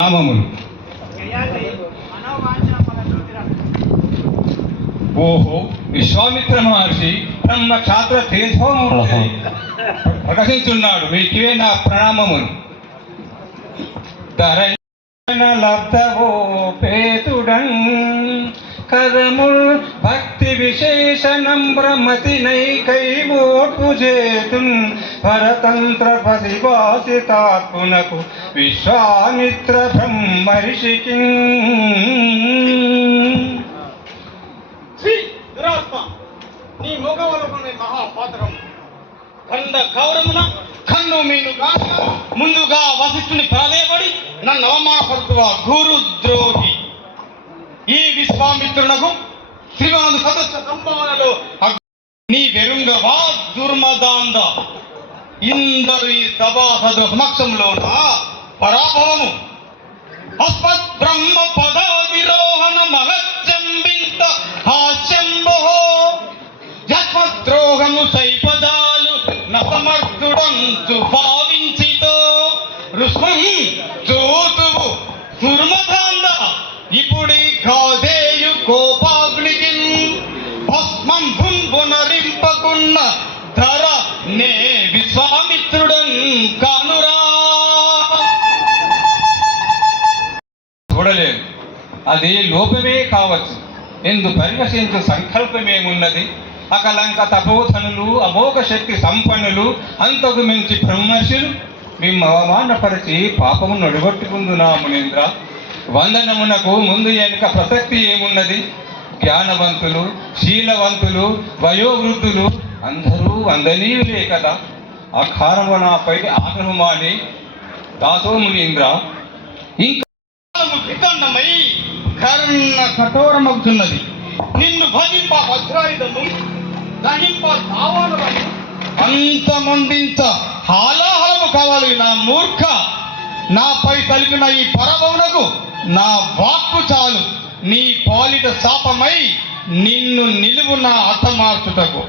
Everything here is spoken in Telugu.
నామములు. ఓహో, విశ్వామిత్ర మహర్షి బ్రహ్మ క్షాత్ర తీర్థోమూర్తి ప్రకాశించున్నాడు. మీకివే నా ప్రణామములు. లబ్ధవో పేతుడన్ కరముల్ భక్తి విశేషణం బ్రహ్మతి నైకైవోటు చేతున్ పరతంత్ర పసివాసితాత్మునకు విశ్వామిత్ర బ్రహ్మర్షికి. శ్రీ దురాత్మ, నీ మొగవలకునే మహాపాత్రం ఖండ కౌరమున కన్ను మీనుగా ముందుగా వశిష్ఠుని ప్రాధేయపడి నన్ను అవమానపడుతువా గురుద్రోహి. ఈ విశ్వామిత్రునకు శ్రీవాను సదస్య సంభావనలో నీ వెరుంగవా దుర్మదాంద. ఇందరు ఈ సభాసద సమక్షంలోన పరాభవము అస్మత్ బ్రహ్మ పదావిరోహణ మహచ్చంబింత హాస్యంబో జస్మద్రోహము సైపదాలు నసమర్థుడంతు భావించితో రుష్మం చూతువు దుర్మదాంద. ఇప్పుడి కాదేయు కోపాగ్నికి భస్మం పునరింపకున్న ధర నే విశ్వామిత్రుడన్ కానురా. చూడలేదు, అది లోపమే కావచ్చు. ఎందు పరివశించు సంకల్పమేమున్నది? అకలంక తపోధనులు, అమోఘ శక్తి సంపన్నులు, అంతకు మించి బ్రహ్మర్షులు మేము అవమానపరిచి పాపము నడుగొట్టుకుందునా మునీంద్ర. వందనమునకు ముందు వెనుక ప్రసక్తి ఏమున్నది? జ్ఞానవంతులు, శీలవంతులు, వయోవృద్ధులు అందరూ వందనీయులే కదా. ఆ కారణము నాపై ఆగ్రహమాని దాసో మునీంద్ర. ఇంకా వితండమై కర్ణ కఠోరమవుతున్నది. నిన్ను భజింప వజ్రాయుధము దహింప దావానము అంతమొందించ హాలాహలము కావాలి. నా మూర్ఖ, నాపై తలిపిన ఈ పరభవునకు నా వాక్కు చాలు. నీ పాలిట శాపమై నిన్ను నిలువున హతమార్చుటకు.